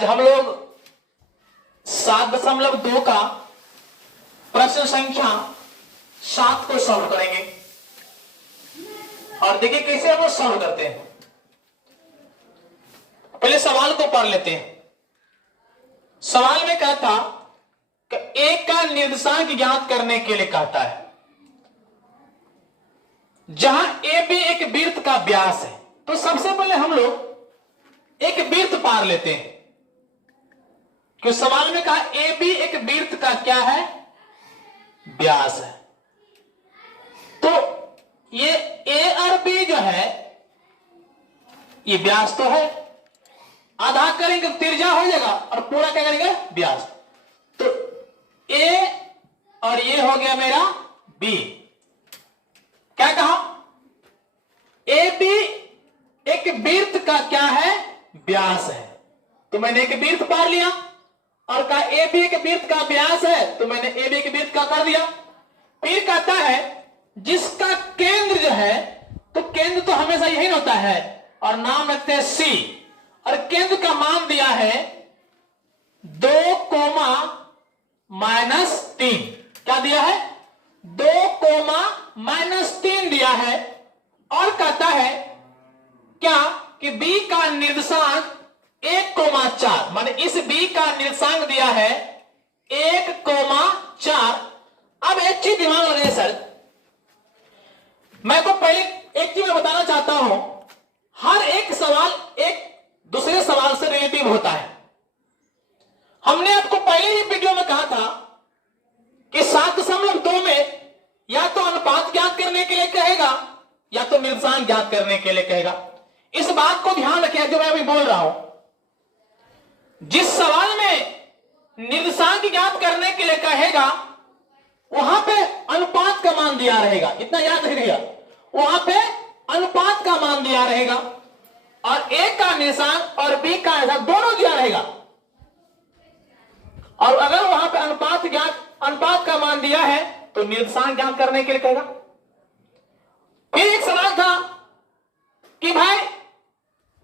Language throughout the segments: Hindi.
आज हम लोग 7.2 का प्रश्न संख्या 7 को सॉल्व करेंगे और देखिए कैसे हम लोग सॉल्व करते हैं। पहले सवाल को पढ़ लेते हैं। सवाल में कहा था कि एक का निर्देशांक ज्ञात करने के लिए कहता है जहां ए बी एक वृत्त का व्यास है। तो सबसे पहले हम लोग एक वृत्त पार लेते हैं क्योंकि सवाल में कहा ए बी एक वृत्त का क्या है, व्यास है। तो ये ए और बी जो है ये व्यास तो है, आधा करेंगे त्रिज्या हो जाएगा और पूरा क्या करेंगे, व्यास। तो ए और ये हो गया मेरा बी। क्या कहा, ए बी एक वृत्त का क्या है, व्यास है। तो मैंने एक वृत्त पार लिया और कहा ए बी एक वृत्त का व्यास है, तो मैंने ए बी एक वृत्त का कर दिया। फिर कहता है जिसका केंद्र जो है, तो केंद्र तो हमेशा यही होता है और नाम रखते हैं सी, और केंद्र का मान दिया है 2,-3। क्या दिया है, 2,-3 दिया है। और कहता है क्या कि b का निर्देशांक 1,4, माने इस b का निर्देशांक दिया है 1,4। अब एक चीज दिमाग में रहे सर, मैं को पहले एक चीज मैं बताना चाहता हूं, हर एक सवाल एक दूसरे सवाल से रिलेटिव होता है। हमने आपको पहले ही वीडियो में कहा था कि 7.2 में या तो अनुपात ज्ञात करने के लिए कहेगा या तो निर्देशांक ज्ञात करने के लिए कहेगा। इस बात को ध्यान रखिए जो मैं अभी बोल रहा हूं। जिस सवाल में निर्देशांक ज्ञात करने के लिए कहेगा वहां पे अनुपात का मान दिया रहेगा, इतना याद रखिएगा। वहां पे अनुपात का मान दिया रहेगा और ए का निर्देशांक और बी का निर्देशांक दोनों दिया रहेगा। और अगर वहां पे अनुपात का मान दिया है तो निर्देशांक ज्ञात करने के लिए कहेगा। फिर एक सवाल था कि भाई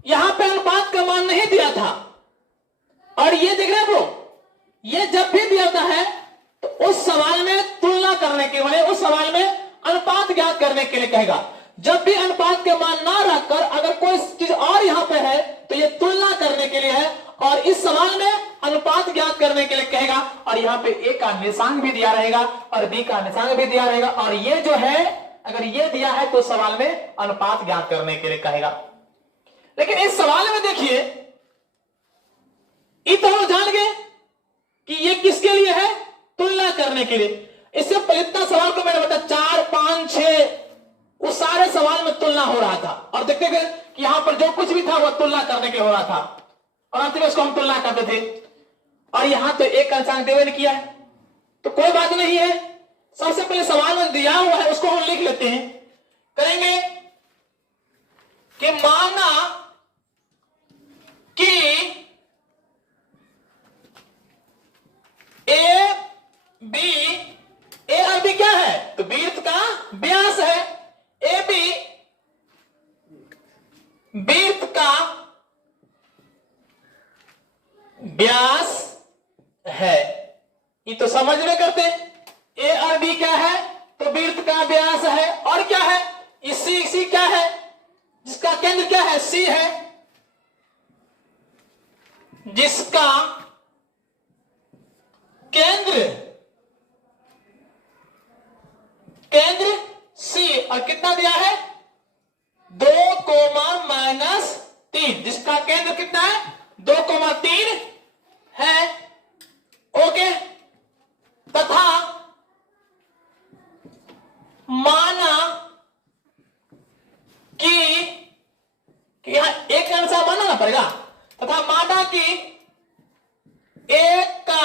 यहां पे अनुपात का मान नहीं दिया था और ये देख रहे हो, ये जब भी दिया होता है तो उस सवाल में तुलना करने के लिए, उस सवाल में अनुपात ज्ञात करने के लिए कहेगा। जब भी अनुपात के मान ना रखकर अगर कोई चीज और यहां पे है तो ये तुलना करने के लिए है, और इस सवाल में अनुपात ज्ञात करने के लिए कहेगा। और यहां पे ए का निर्देशांक भी दिया रहेगा और बी का निर्देशांक भी दिया रहेगा, और ये जो है अगर ये दिया है तो सवाल में अनुपात ज्ञात करने के लिए कहेगा। लेकिन इस सवाल में देखिए तो हम जान गए कि ये किसके लिए है, तुलना करने के लिए। इससे पहले इतना सवाल को मैंने बताया 4, 5, 6 उस सारे सवाल में तुलना हो रहा था और देखते गए कि यहां पर जो कुछ भी था वह तुलना करने के हो रहा था और अंत में उसको हम तुलना करते थे। और यहां तो एक का निर्देशांक देवे ने किया है तो कोई बात नहीं है। सबसे पहले सवाल में दिया हुआ है उसको हम लिख लेते हैं। करेंगे कि माना कि ए और बी क्या है, तो वृत्त का व्यास है। ए बी वृत्त का व्यास है, ये तो समझ में करते हैं। ए और बी क्या है, तो वृत्त का व्यास है। और क्या है, सी क्या है, जिसका केंद्र क्या है, सी है, जिसका केंद्र सी, और कितना दिया है 2,-3, जिसका केंद्र कितना है 2,3 है। ओके, तथा माना कि यहां एक अनुसार मानना पड़ेगा, तथा माना कि एक का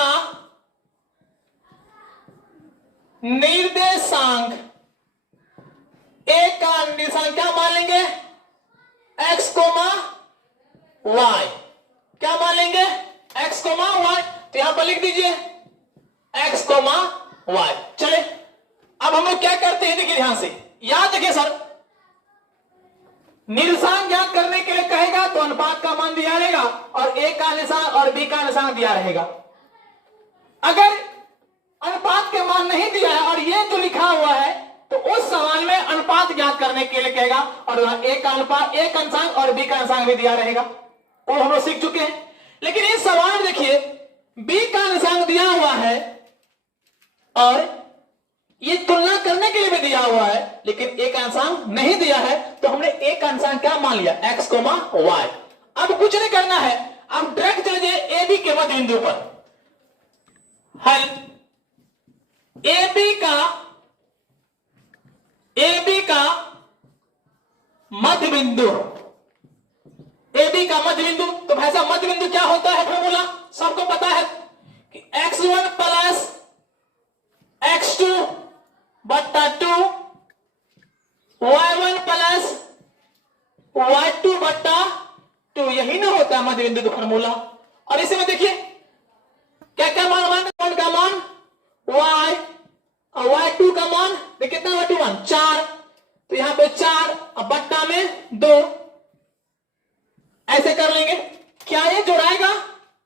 निर्देशांक, एक का निर्देशांक क्या मान लेंगे, x, y। क्या मान लेंगे, x, y। तो यहां पर लिख दीजिए x, y। चले अब हम लोग क्या करते हैं, देखिए ध्यान से याद रखिए सर, निर्देशांक ज्ञात करने के लिए कहेगा तो अनुपात का मान दिया रहेगा और ए का निशान और बी का निशान दिया रहेगा। अगर अनुपात के मान नहीं दिया है और ये जो लिखा हुआ है तो उस सवाल में अनुपात ज्ञात करने के लिए कहेगा और ए का अनुपात, ए का निशान और बी का निशान भी दिया रहेगा। वो हम लोग सीख चुके हैं। लेकिन इस सवाल में देखिए बी का निशान दिया हुआ है और ये तुलना करने के लिए भी दिया हुआ है, लेकिन ए का निशान नहीं दिया है, तो हमने ए का निशान क्या मान लिया, एक्स कोमा वाई। अब कुछ नहीं करना है, अब डायरेक्ट चले जाइए ए बी के मध्य बिंदु पर। हल ए बी का मध्य बिंदु, ए बी का मध्य बिंदु, तो भाई साहब मध्य बिंदु क्या होता है, फॉर्मूला सबको पता है कि x1 प्लस x2 बट्टा 2, y1 प्लस y2 बट्टा 2, यही ना होता है मध्य बिंदु का फॉर्मूला। और इसी में देखिए क्या क्या मान, कौन का मान y और y2 का मान देखिए कितना, y2 मान 4, तो यहां पे 4 और बट्टा में 2, ऐसे कर लेंगे। क्या ये जुड़ाएगा,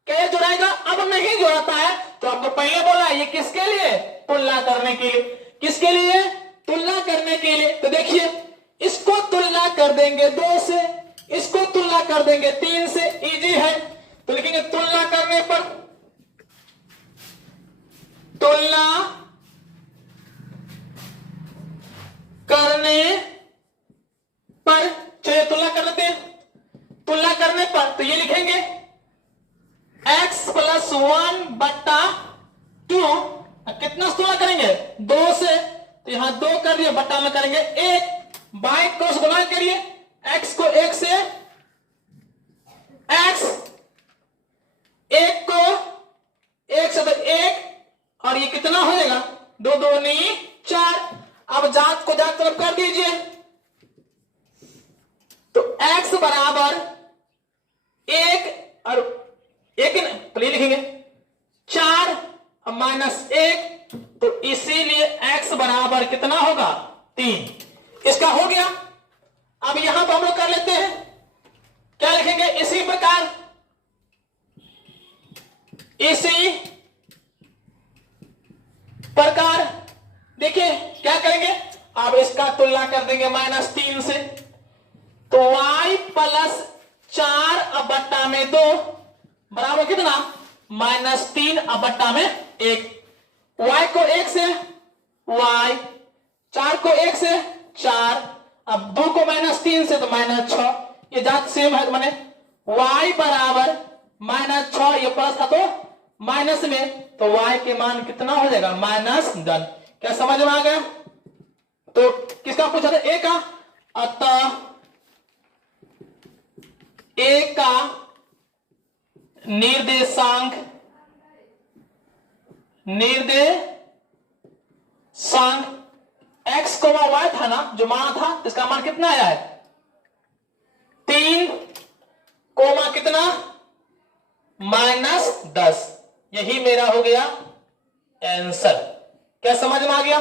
क्या ये जुड़ाएगा, अब नहीं जुड़ाता है तो आपको पहले बोला ये किसके लिए, तुलना करने के लिए। किसके लिए, तुलना करने के लिए। तो देखिए इसको तुलना कर देंगे 2 से, इसको तुलना कर देंगे 3 से, इजी है। तो लिखेंगे तुलना करने पर, तुलना करने पर, चलिए तुलना कर लेते हैं। तुलना करने पर तो ये लिखेंगे x प्लस 1 बट्टा 2, कितना तुलना करेंगे 2 से, तो यहां 2 कर दिए, बट्टा में करेंगे 1, बाई क्रॉस गुणा करिए, x को 1 से, x 1 को 1 से तो 1, और ये कितना हो जाएगा 2 दूनी 4। अब जांच को जांच तरफ कर दीजिए, तो x बराबर 1 और 1 तो लिखेंगे 4 और माइनस 1, तो इसीलिए x बराबर कितना होगा 3। इसका हो गया। अब यहां पर हम लोग कर लेते हैं, क्या लिखेंगे, इसी प्रकार, इसी प्रकार देखिए क्या करेंगे, अब इसका तुलना कर देंगे -3 से, तो y प्लस 4 अब बट्टा में 2 बराबर कितना -3 अब बट्टा में 1, y को 1 से y, 4 को 1 से 4, अब 2 को -3 से तो -6, ये जांच सेम है, माने y बराबर -6, ये प्लस था तो माइनस में, तो y के मान कितना हो जाएगा -10। क्या समझ में आ गया। तो किसका पूछा था, a का, अतः a का निर्देशांक x कोमा y था ना, जो मान था, इसका मान कितना आया है 3 कोमा कितना -10, यही मेरा हो गया आंसर। क्या समझ में आ गया,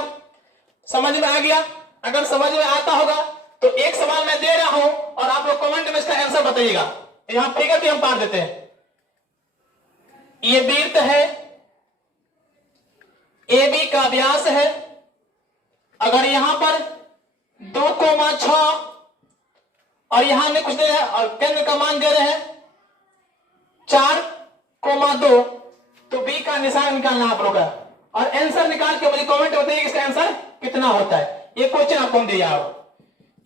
समझ में आ गया। अगर समझ में आता होगा तो एक सवाल मैं दे रहा हूं और आप लोग कमेंट में इसका आंसर बताइएगा। यहां फिगर भी हम पार देते हैं, ये वृत्त है, ए बी का व्यास है। अगर यहां पर 2,6 और यहां में कुछ दे रहे हैं और केंद्र का मान दे रहे हैं 4,2, तो बी का निशान निकालना आप लोग का, और आंसर निकाल के मुझे कमेंट बताइए इसका आंसर कितना होता है। ये क्वेश्चन आपको हम दिया हो,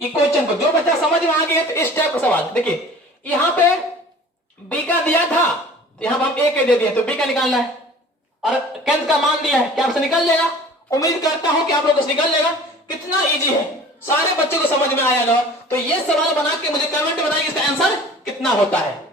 ये क्वेश्चन को जो बच्चा समझ में आ गया तो इस टाइप का सवाल देखिए, यहां पे बी का दिया था, यहां पर हम ए के दे दिए, तो बी का निकालना है, और केंद्र का मान दिया है, क्या आपसे निकल जाएगा। उम्मीद करता हूं कि आप लोगों से निकल जाएगा। कितना इजी है, सारे बच्चों को समझ में आया ना। तो ये सवाल बना के मुझे कमेंट बताइए इसका आंसर कितना होता है।